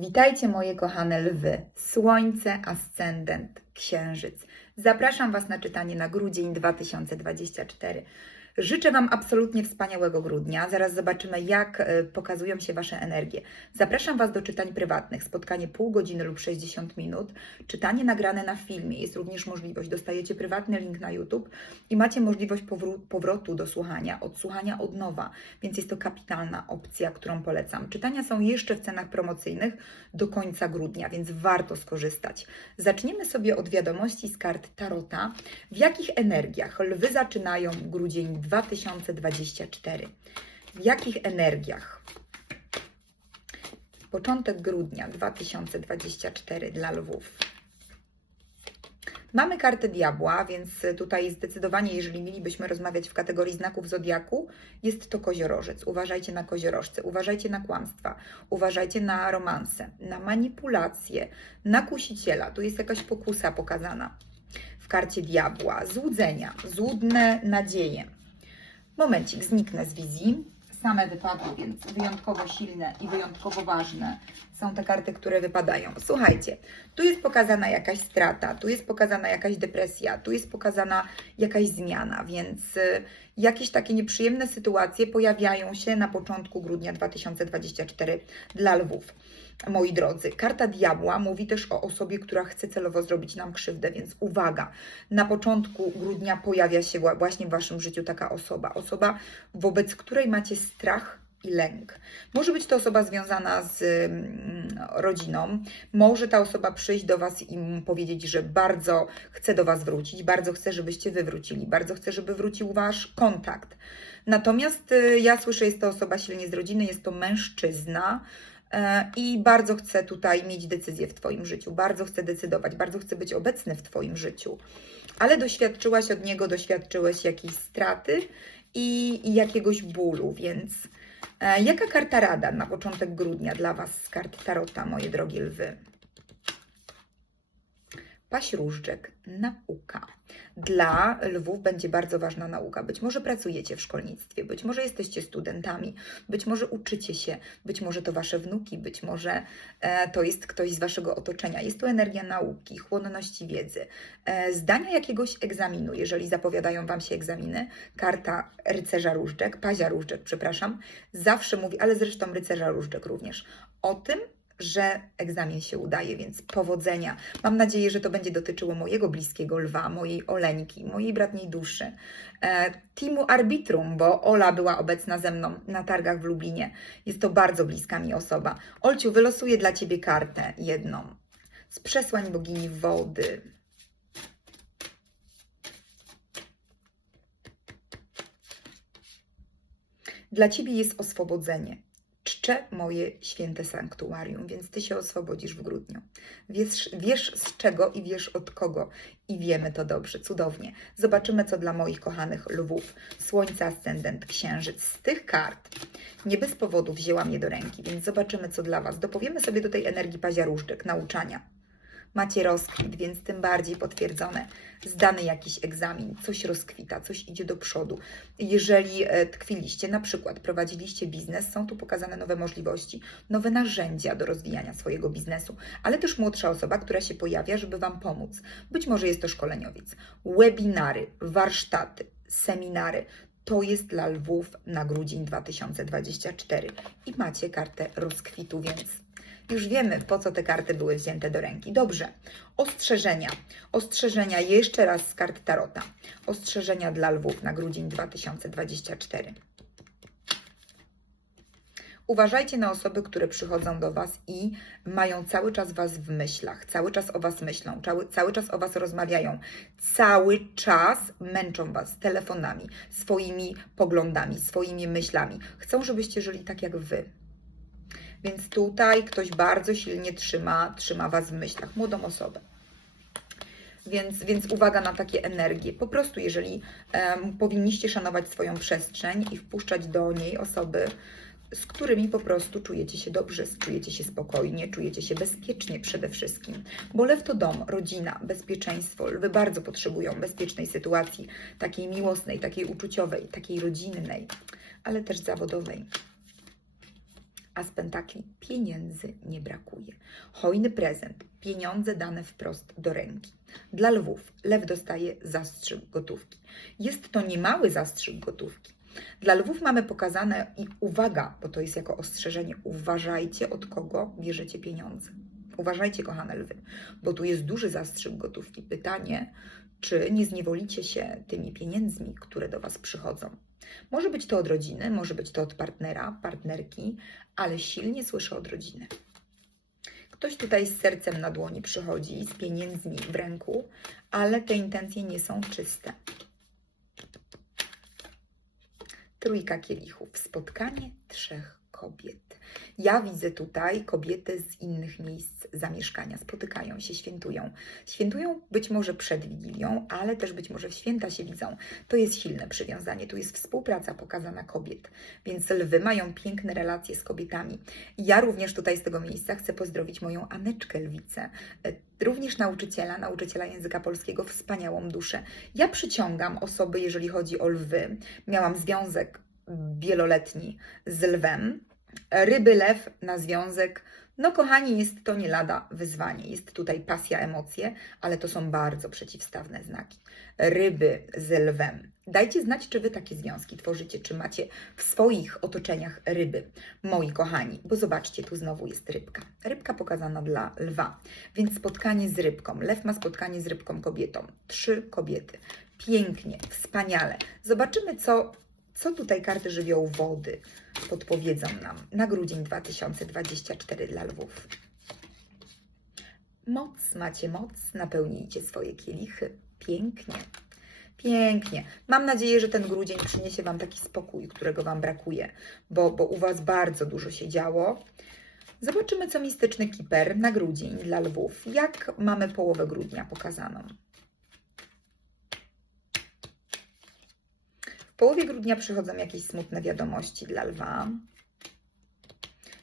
Witajcie moje kochane lwy, słońce, ascendent, księżyc. Zapraszam Was na czytanie na grudzień 2024. Życzę Wam absolutnie wspaniałego grudnia. Zaraz zobaczymy, jak e, pokazują się Wasze energie. Zapraszam Was do czytań prywatnych. Spotkanie pół godziny lub 60 minut. Czytanie nagrane na filmie. Jest również możliwość. Dostajecie prywatny link na YouTube i macie możliwość powrotu do słuchania, odsłuchania od nowa. Więc jest to kapitalna opcja, którą polecam. Czytania są jeszcze w cenach promocyjnych do końca grudnia, więc warto skorzystać. Zaczniemy sobie od wiadomości z kart Tarota. W jakich energiach lwy zaczynają grudzień 2024? W jakich energiach? Początek grudnia 2024 dla lwów. Mamy kartę diabła, więc tutaj zdecydowanie, jeżeli mielibyśmy rozmawiać w kategorii znaków zodiaku, jest to koziorożec. Uważajcie na koziorożce, uważajcie na kłamstwa, uważajcie na romanse, na manipulacje, na kusiciela. Tu jest jakaś pokusa pokazana w karcie diabła, złudzenia, złudne nadzieje. Momencik, zniknę z wizji. Same wypadły, więc wyjątkowo silne i wyjątkowo ważne są te karty, które wypadają. Słuchajcie, tu jest pokazana jakaś strata, tu jest pokazana jakaś depresja, tu jest pokazana jakaś zmiana, więc y, jakieś takie nieprzyjemne sytuacje pojawiają się na początku grudnia 2024 dla lwów. Moi drodzy, karta diabła mówi też o osobie, która chce celowo zrobić nam krzywdę, więc uwaga, na początku grudnia pojawia się wła- właśnie w Waszym życiu taka osoba, osoba, wobec której macie strach i lęk. Może być to osoba związana z mm, rodziną, może ta osoba przyjść do Was i powiedzieć, że bardzo chce do Was wrócić, bardzo chce, żebyście Wy wrócili, bardzo chce, żeby wrócił Wasz kontakt. Natomiast y, ja słyszę, jest to osoba silnie z rodziny, jest to mężczyzna, e, i bardzo chcę tutaj mieć decyzję w Twoim życiu, bardzo chcę decydować, bardzo chcę być obecny w Twoim życiu. Ale doświadczyłaś od niego, doświadczyłeś jakiejś straty i, i jakiegoś bólu, więc jaka karta rada na początek grudnia dla Was z kart Tarota, moje drogie lwy? Paść różdżek, nauka. Dla lwów będzie bardzo ważna nauka. Być może pracujecie w szkolnictwie, być może jesteście studentami, być może uczycie się, być może to wasze wnuki, być może e, to jest ktoś z waszego otoczenia. Jest to energia nauki, chłonności wiedzy, e, zdania jakiegoś egzaminu. Jeżeli zapowiadają wam się egzaminy, karta rycerza różdżek, pazia różdżek, przepraszam, zawsze mówi, ale zresztą rycerza różdżek również, o tym, że egzamin się udaje, więc powodzenia. Mam nadzieję, że to będzie dotyczyło mojego bliskiego lwa, mojej Oleńki, mojej bratniej duszy, e, teamu Arbitrum, bo Ola była obecna ze mną na targach w Lublinie. Jest to bardzo bliska mi osoba. Olciu, wylosuję dla Ciebie kartę jedną z przesłań bogini wody. Dla Ciebie jest oswobodzenie. Czczę moje święte sanktuarium, więc Ty się oswobodzisz w grudniu. Wiesz, wiesz z czego i wiesz od kogo. I wiemy to dobrze, cudownie. Zobaczymy, co dla moich kochanych lwów. Słońce, ascendent, księżyc. Z tych kart nie bez powodu wzięłam je do ręki, więc zobaczymy, co dla Was. Dopowiemy sobie do tej energii pazia różdżek, nauczania. Macie rozkwit, więc tym bardziej potwierdzone. Zdany jakiś egzamin, coś rozkwita, coś idzie do przodu. Jeżeli e, tkwiliście, na przykład prowadziliście biznes, są tu pokazane nowe możliwości, nowe narzędzia do rozwijania swojego biznesu, ale też młodsza osoba, która się pojawia, żeby Wam pomóc. Być może jest to szkoleniowiec. Webinary, warsztaty, seminary. To jest dla lwów na grudzień 2024 i macie kartę rozkwitu, więc już wiemy, po co te karty były wzięte do ręki. Dobrze. Ostrzeżenia. Ostrzeżenia jeszcze raz z kart Tarota. Ostrzeżenia dla lwów na grudzień 2024. Uważajcie na osoby, które przychodzą do Was i mają cały czas Was w myślach, cały czas o Was myślą, cały, cały czas o Was rozmawiają, cały czas męczą Was telefonami, swoimi poglądami, swoimi myślami. Chcą, żebyście żyli tak jak Wy. Więc tutaj ktoś bardzo silnie trzyma, trzyma Was w myślach, młodą osobę. Więc, więc uwaga na takie energie. Po prostu, jeżeli em, powinniście szanować swoją przestrzeń i wpuszczać do niej osoby, z którymi po prostu czujecie się dobrze, czujecie się spokojnie, czujecie się bezpiecznie przede wszystkim. Bo lew to dom, rodzina, bezpieczeństwo. Lwy bardzo potrzebują bezpiecznej sytuacji, takiej miłosnej, takiej uczuciowej, takiej rodzinnej, ale też zawodowej A z pentakli pieniędzy nie brakuje. Hojny prezent, pieniądze dane wprost do ręki. Dla lwów lew dostaje zastrzyk gotówki. Jest to niemały zastrzyk gotówki. Dla lwów mamy pokazane i uwaga, bo to jest jako ostrzeżenie, uważajcie od kogo bierzecie pieniądze. Uważajcie, kochane lwy, bo tu jest duży zastrzyk gotówki. Pytanie, czy nie zniewolicie się tymi pieniędzmi, które do Was przychodzą. Może być to od rodziny, może być to od partnera, partnerki, ale silnie słyszę od rodziny. Ktoś tutaj z sercem na dłoni przychodzi, z pieniędzmi w ręku, ale te intencje nie są czyste. Trójka kielichów. Spotkanie trzech kobiet. Ja widzę tutaj kobiety z innych miejsc zamieszkania. Spotykają się, świętują. Świętują być może przed Wigilią, ale też być może w święta się widzą. To jest silne przywiązanie. Tu jest współpraca pokazana kobiet. Więc lwy mają piękne relacje z kobietami. Ja również tutaj z tego miejsca chcę pozdrowić moją Aneczkę Lwicę. E, Również nauczyciela, nauczyciela języka polskiego, wspaniałą duszę. Ja przyciągam osoby, jeżeli chodzi o lwy. Miałam związek wieloletni z lwem. Ryby, lew na związek. No, kochani, jest to nie lada wyzwanie. Jest tutaj pasja, emocje, ale to są bardzo przeciwstawne znaki. Ryby z lwem. Dajcie znać, czy wy takie związki tworzycie, czy macie w swoich otoczeniach ryby, moi kochani, bo zobaczcie, tu znowu jest rybka. Rybka pokazana dla lwa, więc spotkanie z rybką. Lew ma spotkanie z rybką kobietą. Trzy kobiety. Pięknie, wspaniale. Zobaczymy, co, co tutaj karty żywiołu wody podpowiedzą nam na grudzień 2024 dla lwów. Moc, macie moc, napełnijcie swoje kielichy. Pięknie. Pięknie. Mam nadzieję, że ten grudzień przyniesie Wam taki spokój, którego Wam brakuje, bo, bo u Was bardzo dużo się działo. Zobaczymy, co mistyczny kiper na grudzień dla lwów. Jak mamy połowę grudnia pokazaną. Połowie grudnia przychodzą jakieś smutne wiadomości dla lwa.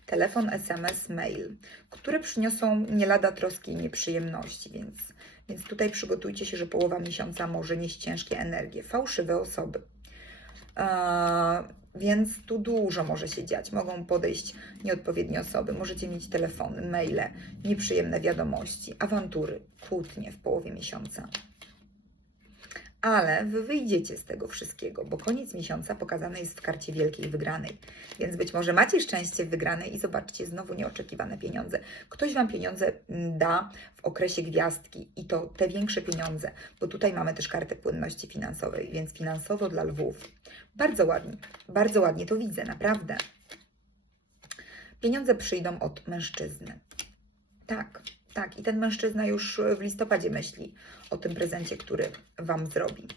Telefon, SMS, mail, które przyniosą nie lada troski i nieprzyjemności, więc, więc tutaj przygotujcie się, że połowa miesiąca może nieść ciężkie energie, fałszywe osoby. Eee, więc tu dużo może się dziać. Mogą podejść nieodpowiednie osoby, możecie mieć telefony, maile, nieprzyjemne wiadomości, awantury, kłótnie w połowie miesiąca. Ale wy wyjdziecie z tego wszystkiego, bo koniec miesiąca pokazany jest w karcie wielkiej wygranej. Więc być może macie szczęście w wygranej i zobaczcie znowu nieoczekiwane pieniądze. Ktoś Wam pieniądze mm, da w okresie gwiazdki i to te większe pieniądze, bo tutaj mamy też kartę płynności finansowej, więc finansowo dla lwów. Bardzo ładnie, bardzo ładnie to widzę, naprawdę. Pieniądze przyjdą od mężczyzny. Tak, tak. I ten mężczyzna już w listopadzie myśli o tym prezencie, który Wam zrobi.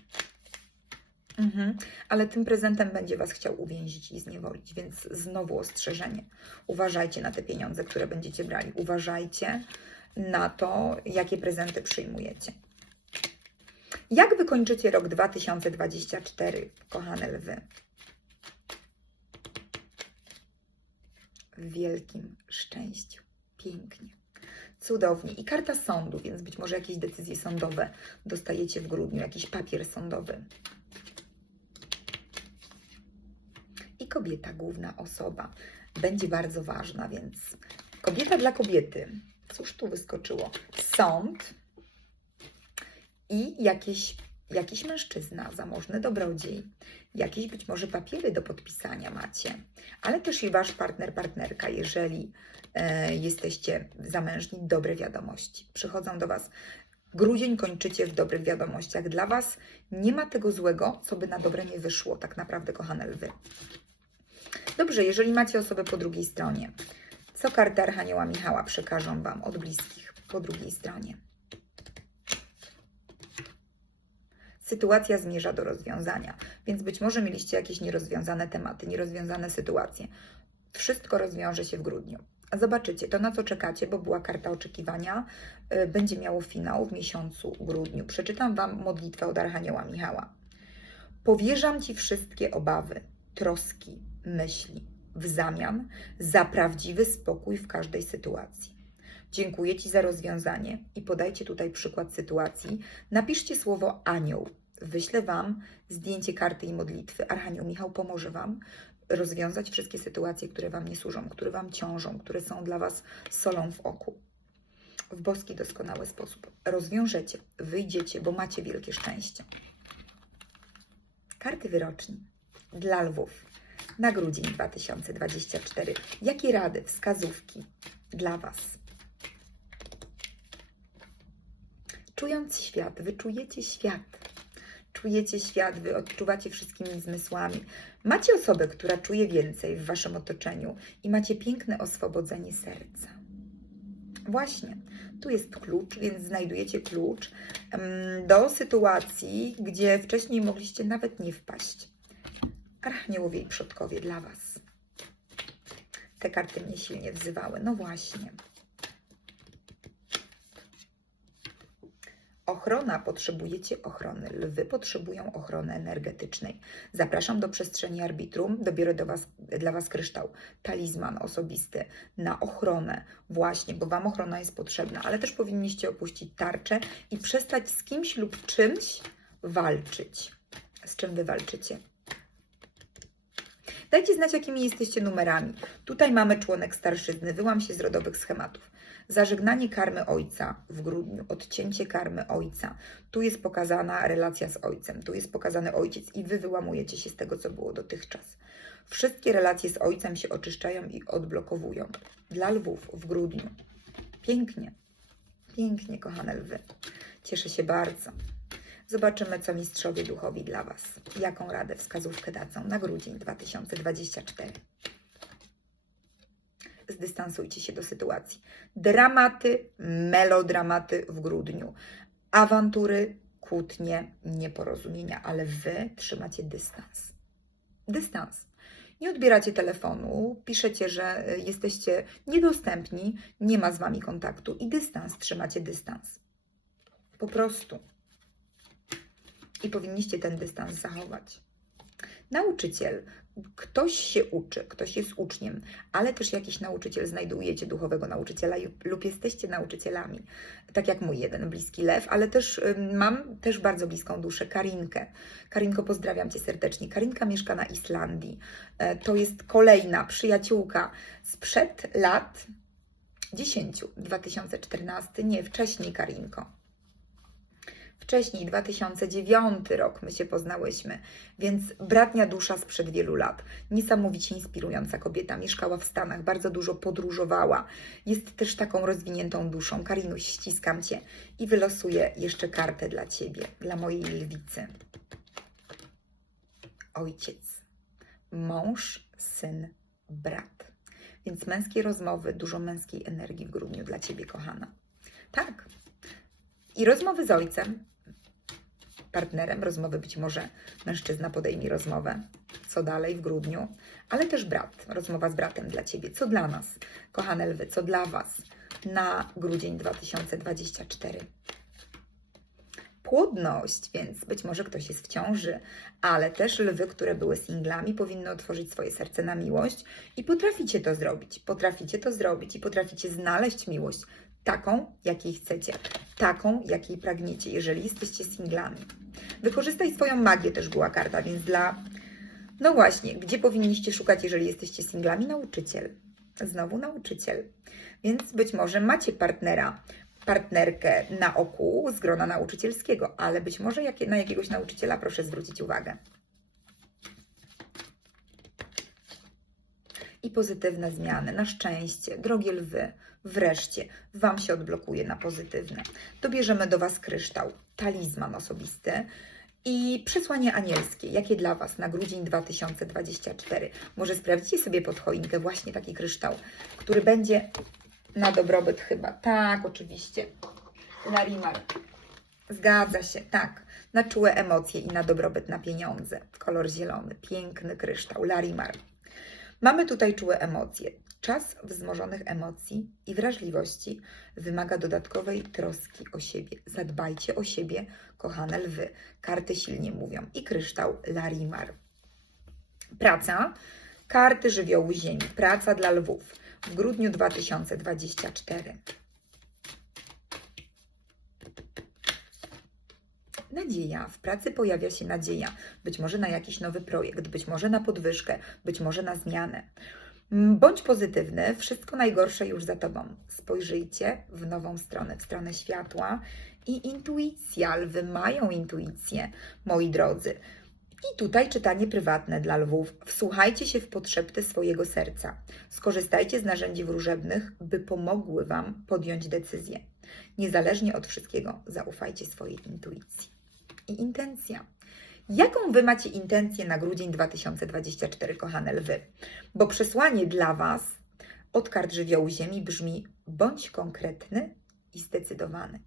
Mhm. Ale tym prezentem będzie Was chciał uwięzić i zniewolić, więc znowu ostrzeżenie. Uważajcie na te pieniądze, które będziecie brali. Uważajcie na to, jakie prezenty przyjmujecie. Jak wykończycie rok 2024, kochane lwy? W wielkim szczęściu. Pięknie. Cudownie. I karta sądu, więc być może jakieś decyzje sądowe dostajecie w grudniu, jakiś papier sądowy. I kobieta, główna osoba, będzie bardzo ważna, więc kobieta dla kobiety. Cóż tu wyskoczyło? Sąd i jakieś, jakiś mężczyzna, zamożny dobrodziej. Jakieś być może papiery do podpisania macie, ale też i wasz partner, partnerka, jeżeli e, jesteście zamężni, dobre wiadomości. Przychodzą do Was. Grudzień kończycie w dobrych wiadomościach. Dla Was nie ma tego złego, co by na dobre nie wyszło, tak naprawdę, kochane lwy. Dobrze, jeżeli macie osobę po drugiej stronie, co karty Archanioła Michała przekażą Wam od bliskich po drugiej stronie? Sytuacja zmierza do rozwiązania, więc być może mieliście jakieś nierozwiązane tematy, nierozwiązane sytuacje. Wszystko rozwiąże się w grudniu. A Zobaczycie, to na co czekacie, bo była karta oczekiwania, y, będzie miało finał w miesiącu grudniu. Przeczytam Wam modlitwę od Archanioła Michała. Powierzam Ci wszystkie obawy, troski, myśli w zamian za prawdziwy spokój w każdej sytuacji. Dziękuję Ci za rozwiązanie i podajcie tutaj przykład sytuacji. Napiszcie słowo anioł. Wyślę Wam zdjęcie karty i modlitwy. Archanioł Michał pomoże Wam rozwiązać wszystkie sytuacje, które Wam nie służą, które Wam ciążą, które są dla Was solą w oku. W boski, doskonały sposób. Rozwiążecie, wyjdziecie, bo macie wielkie szczęście. Karty wyroczni dla lwów na grudzień 2024. Jakie rady, wskazówki dla Was? Czując świat, wyczujecie świat. Czujecie świat, wy odczuwacie wszystkimi zmysłami. Macie osobę, która czuje więcej w waszym otoczeniu i macie piękne oswobodzenie serca. Właśnie, tu jest klucz, więc znajdujecie klucz do sytuacji, gdzie wcześniej mogliście nawet nie wpaść. Archaniołowie i przodkowie dla Was. Te karty mnie silnie wzywały. No właśnie. Ochrona, potrzebujecie ochrony. Lwy potrzebują ochrony energetycznej. Zapraszam do przestrzeni arbitrum. Dobiorę do was, dla Was kryształ, talizman osobisty na ochronę, właśnie, bo Wam ochrona jest potrzebna, ale też powinniście opuścić tarczę i przestać z kimś lub czymś walczyć. Z czym Wy walczycie? Dajcie znać, jakimi jesteście numerami. Tutaj mamy członek starszyzny, wyłam się z rodowych schematów. Zażegnanie karmy ojca w grudniu, odcięcie karmy ojca. Tu jest pokazana relacja z ojcem, tu jest pokazany ojciec i wy wyłamujecie się z tego, co było dotychczas. Wszystkie relacje z ojcem się oczyszczają i odblokowują. Dla lwów w grudniu. Pięknie, pięknie, kochane lwy. Cieszę się bardzo. Zobaczymy, co mistrzowie duchowi dla Was. Jaką radę, wskazówkę dadzą na grudzień 2024. Zdystansujcie się do sytuacji. Dramaty, melodramaty w grudniu. Awantury, kłótnie, nieporozumienia, ale Wy trzymacie dystans. Dystans. Nie odbieracie telefonu, piszecie, że y, jesteście niedostępni, nie ma z Wami kontaktu i dystans, trzymacie dystans. Po prostu i powinniście ten dystans zachować. Nauczyciel. Ktoś się uczy, ktoś jest uczniem, ale też jakiś nauczyciel znajdujecie duchowego nauczyciela lub- jesteście nauczycielami. Tak jak mój jeden bliski lew, ale też mam też bardzo bliską duszę Karinkę. Karinko, pozdrawiam Cię serdecznie. Karinka mieszka na Islandii. E, To jest kolejna przyjaciółka sprzed lat 10, 2014, nie, wcześniej Karinko. Wcześniej, 2009 rok, my się poznałyśmy, więc bratnia dusza sprzed wielu lat. Niesamowicie inspirująca kobieta, mieszkała w Stanach, bardzo dużo podróżowała. Jest też taką rozwiniętą duszą. Karinuś, ściskam Cię i wylosuję jeszcze kartę dla Ciebie, dla mojej lwicy. Ojciec, mąż, syn, brat. Więc męskie rozmowy, dużo męskiej energii w grudniu dla Ciebie, kochana. Tak. I rozmowy z ojcem, partnerem, rozmowy być może mężczyzna podejmie rozmowę, co dalej w grudniu, ale też brat, rozmowa z bratem dla Ciebie, co dla nas, kochane lwy, co dla Was na grudzień 2024. Płodność, więc być może ktoś jest w ciąży, ale też lwy, które były singlami, powinny otworzyć swoje serce na miłość i potraficie to zrobić. Potraficie to zrobić i potraficie znaleźć miłość taką, jakiej chcecie, taką, jakiej pragniecie, jeżeli jesteście singlami. Wykorzystaj swoją magię, też była karta, więc dla. No właśnie, gdzie powinniście szukać, jeżeli jesteście singlami? Nauczyciel. Znowu nauczyciel. Więc być może macie partnera, partnerkę na oku z grona nauczycielskiego, ale być może na jakiegoś nauczyciela proszę zwrócić uwagę. I pozytywne zmiany, na szczęście, drogie lwy, wreszcie Wam się odblokuje na pozytywne. Dobierzemy do Was kryształ, talizman osobisty i przesłanie anielskie, jakie dla Was na grudzień 2024. Może sprawdzicie sobie pod choinkę właśnie taki kryształ, który będzie na dobrobyt chyba. Tak, oczywiście. Larimar. Zgadza się, tak. Na czułe emocje i na dobrobyt na pieniądze. Kolor zielony, piękny kryształ, Larimar. Mamy tutaj czułe emocje. Czas wzmożonych emocji i wrażliwości wymaga dodatkowej troski o siebie. Zadbajcie o siebie, kochane lwy. Karty silnie mówią. I kryształ Larimar. Praca. Karty żywiołu ziemi. Praca dla lwów w grudniu 2024. Nadzieja, w pracy pojawia się nadzieja, być może na jakiś nowy projekt, być może na podwyżkę, być może na zmianę. Mm, Bądź pozytywny, wszystko najgorsze już za tobą. Spojrzyjcie w nową stronę, w stronę światła i intuicja. Lwy mają intuicję, moi drodzy. I tutaj czytanie prywatne dla lwów. Wsłuchajcie się w potrzeby swojego serca. Skorzystajcie z narzędzi wróżebnych, by pomogły Wam podjąć decyzję. Niezależnie od wszystkiego, zaufajcie swojej intuicji. I intencja. Jaką Wy macie intencję na grudzień 2024, kochane lwy? Bo przesłanie dla Was od kart żywiołu Ziemi brzmi: bądź konkretny i zdecydowany.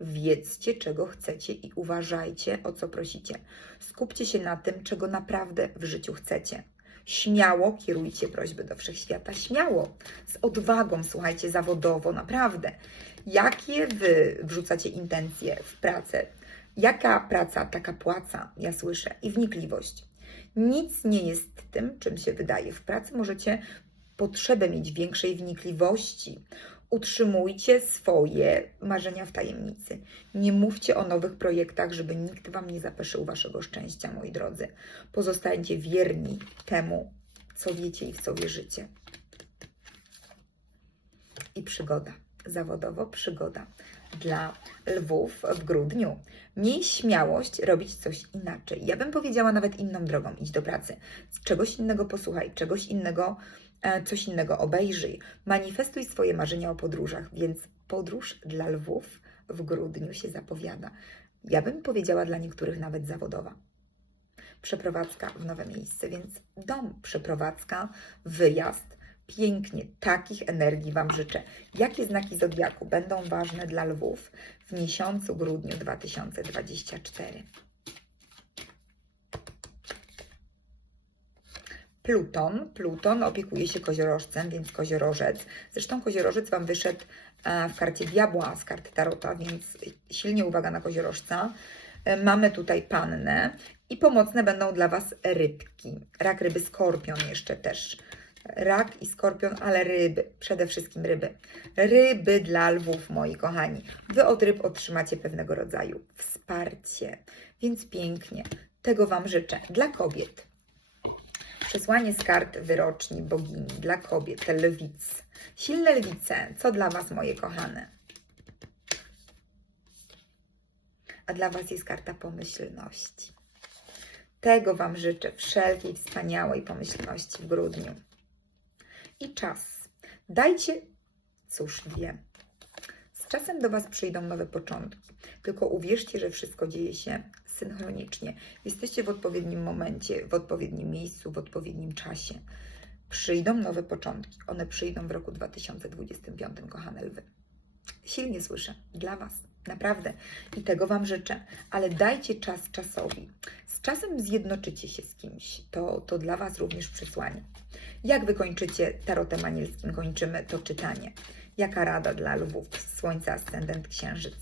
Wiedzcie, czego chcecie i uważajcie, o co prosicie. Skupcie się na tym, czego naprawdę w życiu chcecie. Śmiało kierujcie prośby do wszechświata, śmiało, z odwagą, słuchajcie, zawodowo, naprawdę. Jakie wy wrzucacie intencje w pracę? Jaka praca, taka płaca, ja słyszę, i wnikliwość. Nic nie jest tym, czym się wydaje. W pracy możecie potrzebę mieć większej wnikliwości. Utrzymujcie swoje marzenia w tajemnicy. Nie mówcie o nowych projektach, żeby nikt Wam nie zapeszył Waszego szczęścia, moi drodzy. Pozostańcie wierni temu, co wiecie i w co wierzycie. I przygoda. Zawodowo przygoda dla lwów w grudniu. Miej śmiałość robić coś inaczej. Ja bym powiedziała nawet inną drogą. Idź do pracy. Czegoś innego posłuchaj, czegoś innego, e, coś innego obejrzyj. Manifestuj swoje marzenia o podróżach, więc podróż dla lwów w grudniu się zapowiada. Ja bym powiedziała dla niektórych nawet zawodowa. Przeprowadzka w nowe miejsce, więc dom, przeprowadzka, wyjazd. Pięknie, takich energii Wam życzę. Jakie znaki zodiaku będą ważne dla lwów w miesiącu grudniu 2024? Pluton. Pluton opiekuje się koziorożcem, więc koziorożec. Zresztą koziorożec Wam wyszedł e, w karcie diabła z karty Tarota, więc silnie uwaga na koziorożca. E, Mamy tutaj pannę i pomocne będą dla Was rybki. Rak, ryby, skorpion jeszcze też. Rak i skorpion, ale ryby, przede wszystkim ryby. Ryby dla lwów, moi kochani. Wy od ryb otrzymacie pewnego rodzaju wsparcie, więc pięknie. Tego Wam życzę. Dla kobiet. Przesłanie z kart wyroczni bogini dla kobiet, lwic. Silne lwice, co dla Was, moje kochane? A dla Was jest karta pomyślności. Tego Wam życzę, wszelkiej wspaniałej pomyślności w grudniu. I czas. Dajcie, cóż wiem. Z czasem do Was przyjdą nowe początki. Tylko uwierzcie, że wszystko dzieje się synchronicznie. Jesteście w odpowiednim momencie, w odpowiednim miejscu, w odpowiednim czasie. Przyjdą nowe początki. One przyjdą w roku 2025, kochane lwy. Silnie słyszę. Dla Was. Naprawdę. I tego Wam życzę. Ale dajcie czas czasowi. Z czasem zjednoczycie się z kimś. To, to dla Was również przesłanie. Jak wykończycie tarotem anielskim? Kończymy to czytanie. Jaka rada dla lwów? Słońca, ascendent, księżyc.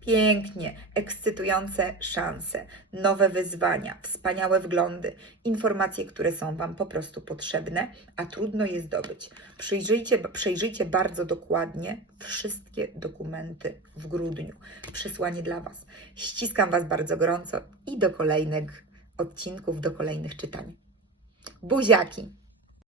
Pięknie, ekscytujące szanse, nowe wyzwania, wspaniałe wglądy, informacje, które są Wam po prostu potrzebne, a trudno je zdobyć. Przyjrzyjcie, przejrzyjcie bardzo dokładnie wszystkie dokumenty w grudniu. Przesłanie dla Was. Ściskam Was bardzo gorąco i do kolejnych odcinków, do kolejnych czytań. Buziaki!